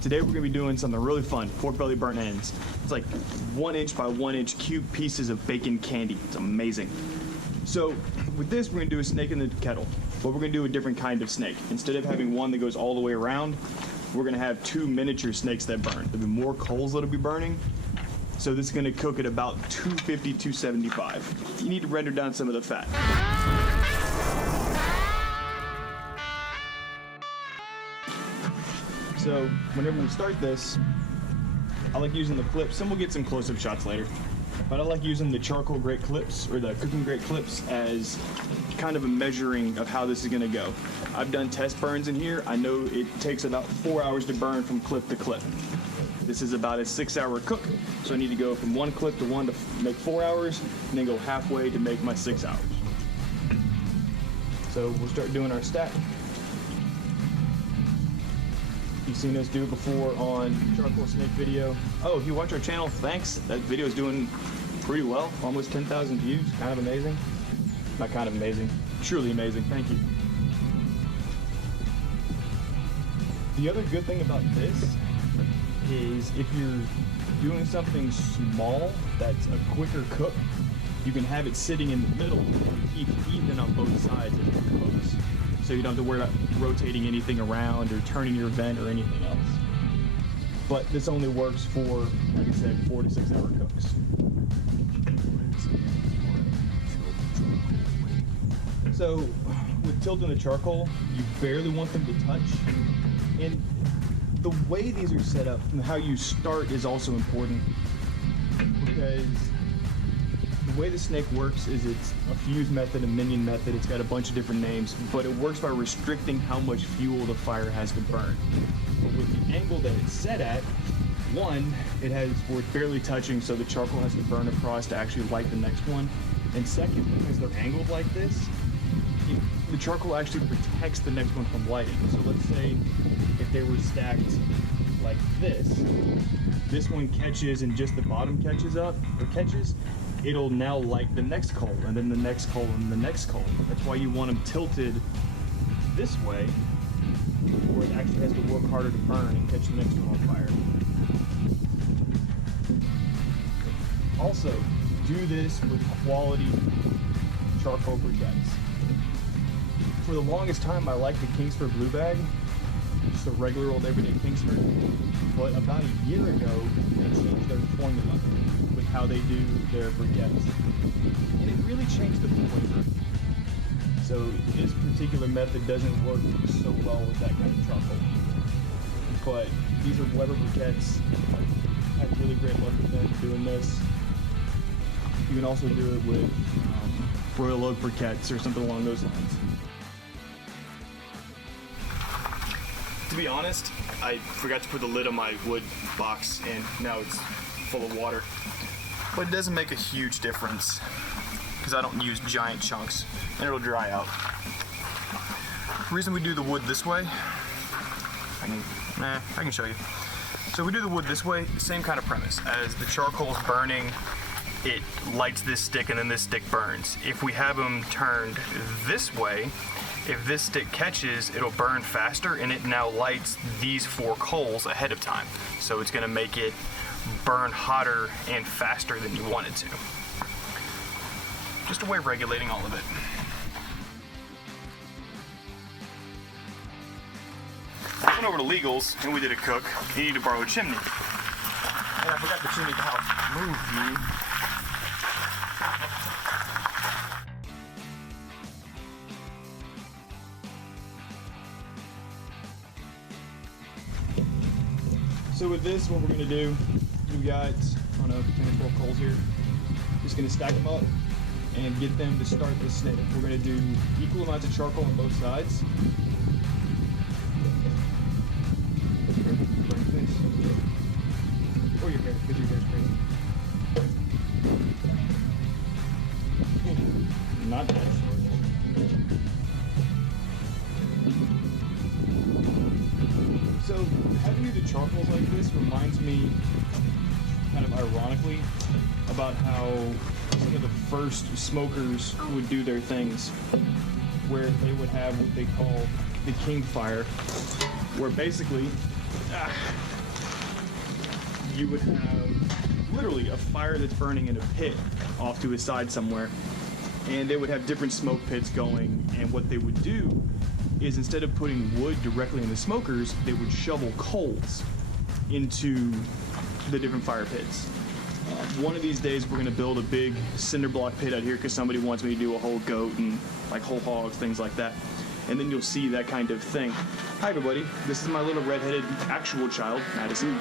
Today we're gonna be doing something really fun, pork belly burnt ends. It's like 1 inch by 1 inch cube pieces of bacon candy. It's amazing. So with this, we're gonna do a snake in the kettle, but we're gonna do a different kind of snake. Instead of having one that goes all the way around, we're gonna have 2 miniature snakes that burn. There'll be more coals that'll be burning. So this is gonna cook at about 250, 275. You need to render down some of the fat. So whenever we start this, I like using the clips, and we'll get some close-up shots later, but I like using the charcoal grate clips, or the cooking grate clips, as kind of a measuring of how this is gonna go. I've done test burns in here. I know it takes about 4 hours to burn from clip to clip. This is about a 6-hour cook, so I need to go from 1 clip to 1 to make 4 hours, and then go halfway to make my 6 hours. So we'll start doing our stack. You've seen us do it before on charcoal snake video. Oh, if you watch our channel, thanks. That video is doing pretty well, almost 10,000 views. Kind of amazing. Not kind of amazing, truly amazing. Thank you. The other good thing about this is if you're doing something small that's a quicker cook, you can have it sitting in the middle and keep even on both sides as it cooks. So you don't have to worry about rotating anything around or turning your vent or anything else. But this only works for, like I said, 4 to 6 hour cooks. So with tilting the charcoal, you barely want them to touch. And the way these are set up and how you start is also important, because the way the snake works is it's a fuse method, a minion method. It's got a bunch of different names, but it works by restricting how much fuel the fire has to burn. But with the angle that it's set at, one, it has where it's barely touching, so the charcoal has to burn across to actually light the next one. And second, because they're angled like this, the charcoal actually protects the next one from lighting. So let's say if they were stacked like this one catches and just the bottom catches up, or catches, it'll now light the next coal, and then the next coal, and the next coal. That's why you want them tilted this way, where it actually has to work harder to burn and catch the next one on fire. Also, do this with quality charcoal briquettes. For the longest time, I liked the Kingsford Blue Bag, just a regular old everyday Kingsford. But about a year ago, they changed their formula with how they do their briquettes, and it really changed the flavor. So this particular method doesn't work so well with that kind of charcoal. But these are Weber briquettes. I have really great luck with them doing this. You can also do it with Royal Oak briquettes or something along those lines. To be honest, I forgot to put the lid on my wood box, and now it's full of water. But it doesn't make a huge difference, because I don't use giant chunks, and it'll dry out. The reason we do the wood this way, I can show you. So we do the wood this way, same kind of premise. As the charcoal is burning, it lights this stick and then this stick burns. If we have them turned this way, if this stick catches, it'll burn faster, and it now lights these 4 coals ahead of time. So it's gonna make it burn hotter and faster than you want it to. Just a way of regulating all of it. I went over to Legal's and we did a cook. He needed to borrow a chimney. And I forgot the chimney at the house. Move you. So with this, what we're gonna do, we've got, I don't know, 10 or 12 coals here. Just gonna stack them up and get them to start the snake. We're gonna do equal amounts of charcoal on both sides. Or your hair, because your hair's crazy. Not that short. So having the charcoals like this reminds me, kind of ironically, about how some of the first smokers would do their things, where they would have what they call the king fire, where basically you would have literally a fire that's burning in a pit off to a side somewhere, and they would have different smoke pits going, and what they would do is instead of putting wood directly in the smokers, they would shovel coals into the different fire pits. One of these days we're gonna build a big cinder block pit out here because somebody wants me to do a whole goat and like whole hogs, things like that. And then you'll see that kind of thing. Hi everybody, this is my little redheaded actual child, Madison.